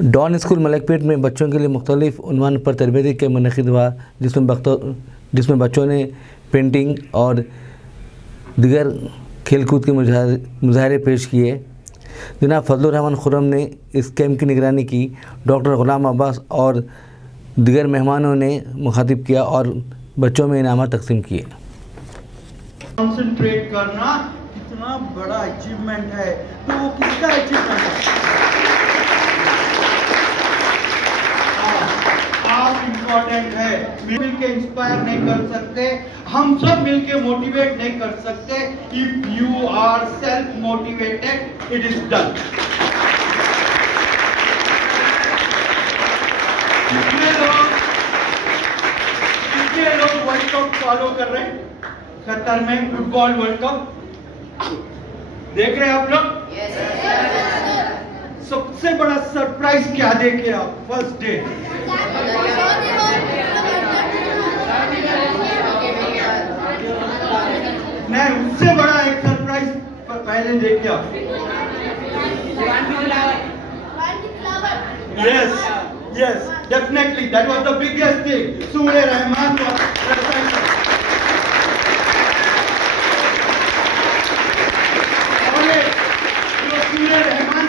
Don school Malakpet में बच्चों के लिए मुख्तलिफ उन्वान पर तरबियती कैंप मुनक़िद हुआ, जिसमें बच्चों ने पेंटिंग और दीगर खेलकूद के मुजाहरे पेश किए। जनाब फजलुर रहमान खुर्रम ने इस कैंप की निगरानी की। डॉक्टर गुलाम अब्बास और दीगर मेहमानों ने मुखातिब किया और बच्चों में इनामात तकसीम किए। कॉन्सेंट्रेट करना कितना बड़ा अचीवमेंट है, तो वो किसका अचीवमेंट है? आप इम्पोर्टेंट है। मिलके इंस्पायर नहीं कर सकते, हम सब मिलके मोटिवेट नहीं कर सकते। If you are self motivated, it is done. कितने लोग वर्ल्ड कप फॉलो कर रहे हैं? कतर में फुटबॉल वर्ल्ड कप देख रहे हैं आप लोग? सबसे बड़ा सरप्राइज क्या देखे आप फर्स्ट डे? नहीं, उससे बड़ा एक सरप्राइज पहले देखिए आप। Yes definitely that was the biggest thing. सूर्य रहमान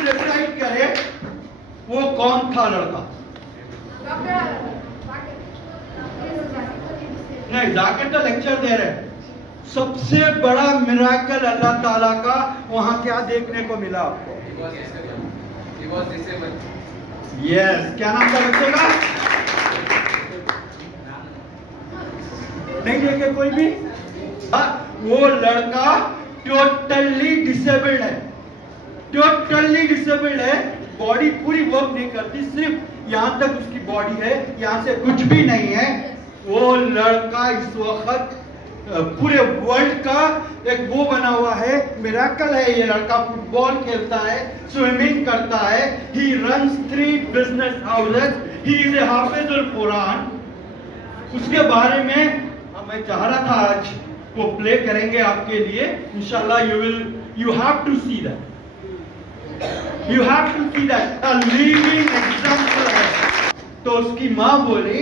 डिसाइड करे वो कौन था लड़का? नहीं, जाकर तो लेक्चर दे रहे। सबसे बड़ा मिराकल अल्लाह ताला का वहां क्या देखने को मिला आपको? यस, क्या नाम था बच्चे का? नहीं देखे कोई भी? वो लड़का टोटली डिसेबल्ड है। टोटली डिसेबल्ड है, बॉडी पूरी वर्क नहीं करती, सिर्फ यहाँ तक उसकी बॉडी है, यहाँ से कुछ भी नहीं है। वो लड़का इस वक्त पूरे वर्ल्ड का एक वो बना हुआ है, मिराकल है। ये लड़का फुटबॉल खेलता है, स्विमिंग करता है, he runs 3 business houses, he is a हाफिजुल कुरान। उसके बारे में मैं चाह रहा था आज वो प्ले करेंगे आपके लिए इंशाल्लाह। You have to see that, You have to see that a living example है। तो उसकी माँ बोली,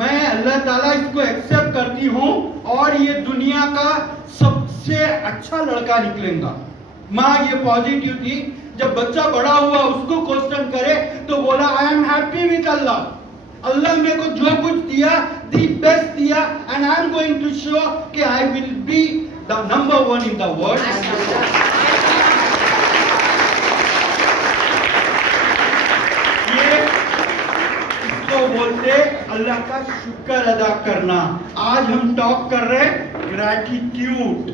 मैं अल्लाह ताला इसको एक्सेप्ट करती हूँ और ये दुनिया का सबसे अच्छा लड़का निकलेगा। माँ ये पॉजिटिव थी। जब बच्चा बड़ा हुआ उसको क्वेश्चन करे तो बोला आई एम हैप्पी विद अल्लाह। अल्लाह मेरे को जो कुछ दिया दी बेस्ट दिया and I am going to show कि I will be the number 1 in the world. बोलते अल्लाह का शुक्र अदा करना। आज हम टॉक कर रहे हैं ग्रैटिट्यूड।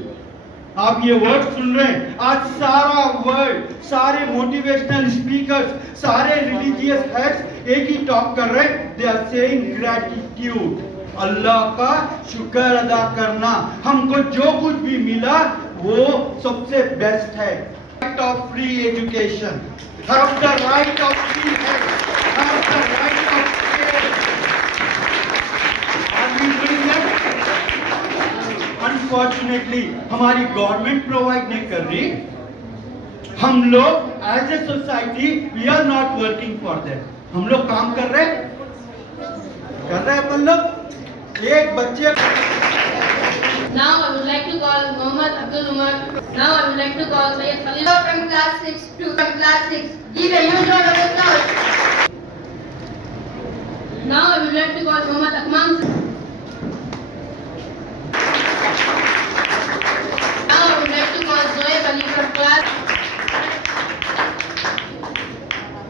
आप ये वर्ड सुन रहे हैं, आज सारा वर्ल्ड, सारे मोटिवेशनल स्पीकर्स, सारे रिलीजियस हेड्स एक ही टॉक कर रहे हैं। दे आर सेइंग ग्रैटिट्यूड, अल्लाह का शुक्र अदा करना। हमको जो कुछ भी मिला वो सबसे बेस्ट है। Right of free education, have the right of free health, have the right of unfortunately हमारी गवर्नमेंट प्रोवाइड नहीं कर रही। हम लोग as a society we are not working for that. हम लोग काम कर रहे हैं अपन लोग। एक बच्चे Now I would like to call Mohammad Abdul Umar. Now I would like to call Sayyid Khalil from class 6 to class 6. Give a huge round of applause. Now I would like to call Mohammad Akmal. Now I would like to call Zoeb Ali from class.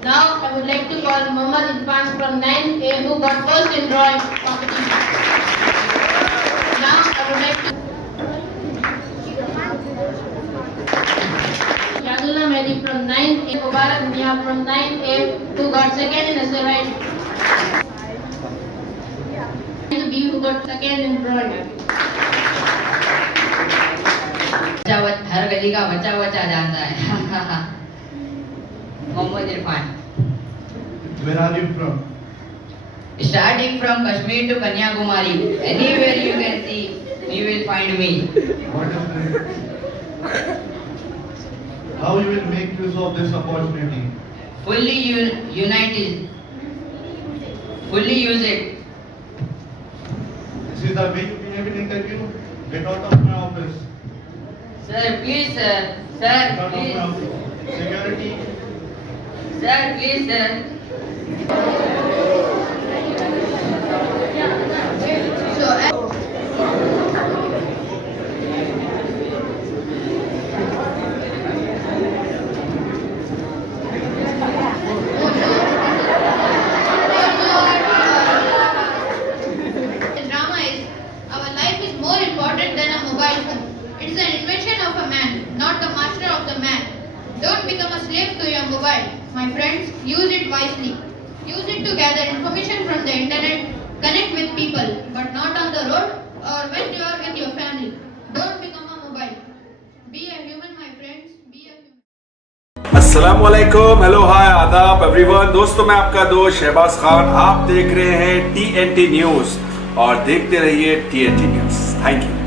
Now I would like to call Mohammad Irfan from 9A who got first in drawing competition. Now I would like to Yadullah Mehdi from 9A, Mubarak Mia from 9A who got second in essay writing. B who got second in drawing. हर गली का बच्चा बच्चा जानता है। Mohammad Irfan. Where are you from? Starting from Kashmir to Kanyakumari, anywhere you can see, you will find me. What is this? How you will make use of this opportunity? fully unite it. Fully use it. This is the way you behave in interview. Get out of my office. Sir, please, sir. Sir, Get out of please. my office. Security. Sir, please, sir. Drama is our life is more important than a mobile phone. It is an invention of a man, not the master of the man. Don't become a slave to your mobile. My friends, use it wisely. Use it to gather information from the internet, connect with people, but not on the road or when you are with your family. Don't become a mobile. Be a human, my friends. Be a human. अस्सलामुअलैकुम, हेलो, हाय, आदाब एवरीवन। दोस्तों, मैं आपका दोस्त शहबाज खान। आप देख रहे हैं TNT न्यूज और देखते रहिए TNT न्यूज। Thank you.